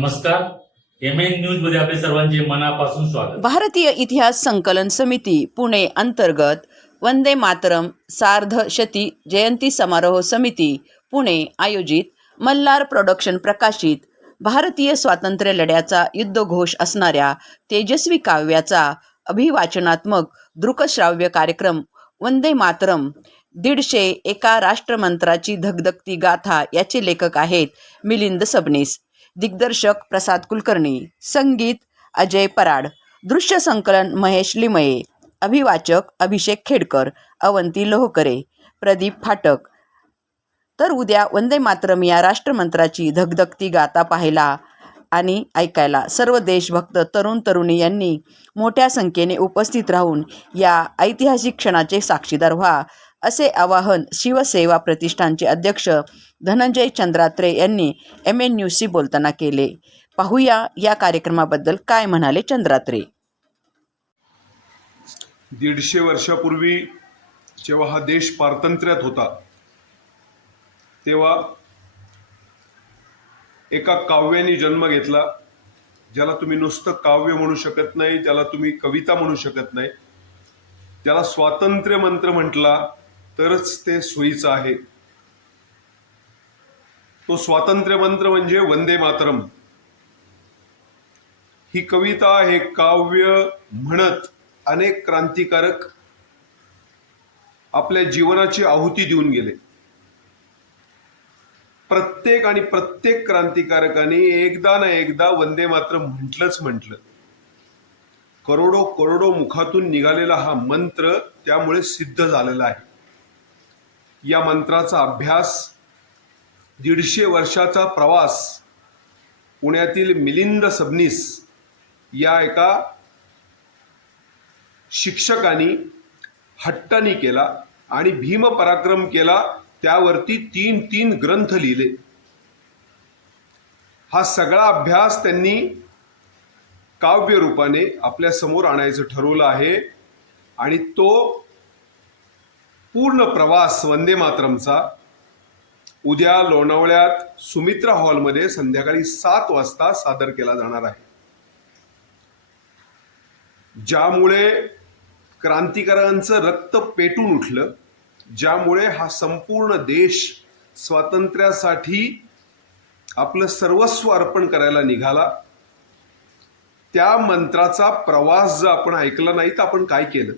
नमस्कार. M N न्यूजमध्ये आपले सर्वांचे मनापासून स्वागत. भारतीय इतिहास संकलन समिती पुणे अंतर्गत वंदे मातरम सार्ध शती जयंती समारोह समिती पुणे आयोजित मल्हार प्रोडक्शन प्रकाशित. भारतीय स्वातंत्र्य लढ्याचा युद्धघोष असणाऱ्या तेजस्वी काव्याचा अभिवाचनात्मक दृकश्राव्य कार्यक्रम वंदे मातरम दीडशे एका राष्ट्रमंत्राची धगधगती गाथा याचे लेखक आहेत मिलिंद सबनीस. दिग्दर्शक प्रसाद कुलकर्णी संगीत अजय पराड दृश्य संकलन महेश लिमये अभिवाचक अभिषेक खेडकर अवंती लोहकरे प्रदीप फाटक. तर उद्या वंदे मातरम या राष्ट्रमंत्राची धगधगती गाता पाहायला आणि ऐकायला सर्व देशभक्त तरुण तरुणी यांनी मोठ्या संख्येने उपस्थित राहून या ऐतिहासिक क्षणाचे साक्षीदार व्हा असे आवाहन शिवसेवा प्रतिष्ठानचे अध्यक्ष धनंजय चंद्रात्रे यांनी एम एन न्यूजशी बोलताना केले. पाहूया या कार्यक्रमाबद्दल काय म्हणाले चंद्रात्रे. दीडशे वर्षापूर्वी जेव्हा हा देश पारतंत्र्यात होता तेव्हा एका काव्याने जन्म घेतला ज्याला तुम्ही नुसतं काव्य म्हणू शकत नाही ज्याला तुम्ही कविता म्हणू शकत नाही त्याला स्वातंत्र्य मंत्र म्हटला तरच ते सोयीचं आहे. तो स्वातंत्र्य मंत्र म्हणजे वंदे मातरम. ही कविता हे काव्य म्हणत अनेक क्रांतिकारक आपल्या जीवनाची आहुती देऊन गेले. प्रत्येक आणि प्रत्येक क्रांतिकारकाने एकदा ना एकदा वंदे मात्र म्हटलंच म्हटलं. करोडो करोडो मुखातून निघालेला हा मंत्र त्यामुळे सिद्ध झालेला आहे. या मंत्राचा अभ्यास दीडशे वर्षाचा प्रवास पुण्यातील मिलिंद सबनीस या एका शिक्षकांनी हट्टानी केला आणि भीम पराक्रम केला त्यावरती तीन तीन ग्रंथ लिहिले. हा सगळा अभ्यास त्यांनी काव्य रूपाने आपल्यासमोर आणायचं ठरवलं आहे आणि तो पूर्ण प्रवास वंदे मातरमचा उद्या लोणावळ्यात सुमित्रा हॉलमध्ये संध्याकाळी सात वाजता सादर केला जाणार आहे. ज्यामुळे क्रांतिकारकांचं रक्त पेटून उठलं ज्यामुळे हा संपूर्ण देश स्वातंत्र्यासाठी आपलं सर्वस्व अर्पण करायला निघाला त्या मंत्राचा प्रवास जर आपण ऐकला नाही तर आपण काय केलं?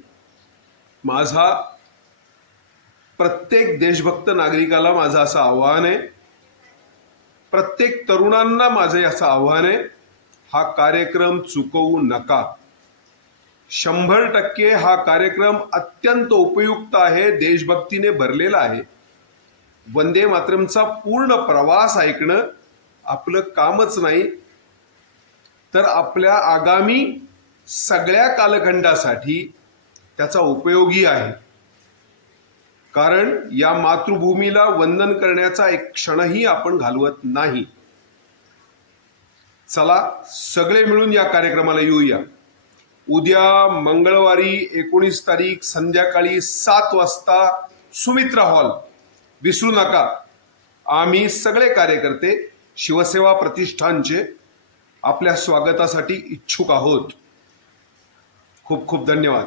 माझा प्रत्येक देशभक्त नागरिकाला माझं असं आव्हान आहे. प्रत्येक तरुणांना माझं असं आव्हान आहे. हा कार्यक्रम चुकवू नका. शंभर टक्के हा कार्यक्रम अत्यंत उपयुक्त आहे देशभक्तीने भरलेला आहे. वंदे मातरमचा पूर्ण प्रवास ऐकणं आपलं कामच नाही. तर आपल्या आगामी सगळ्या कालखंडासाठी त्याचा उपयोगी आहे. कारण या मातृभूमीला वंदन करण्याचा एक क्षणही आपण घालवत नाही. चला सगळे मिळून या कार्यक्रमाला येऊया. उद्या मंगळवारी एकोणीस तारीख संध्याकाळी सात वाजता सुमित्रा हॉल. विसरू नका. आम्ही सगळे कार्यकर्ते शिवसेवा प्रतिष्ठानचे आपल्या स्वागतासाठी इच्छुक आहोत. खूप खूप धन्यवाद.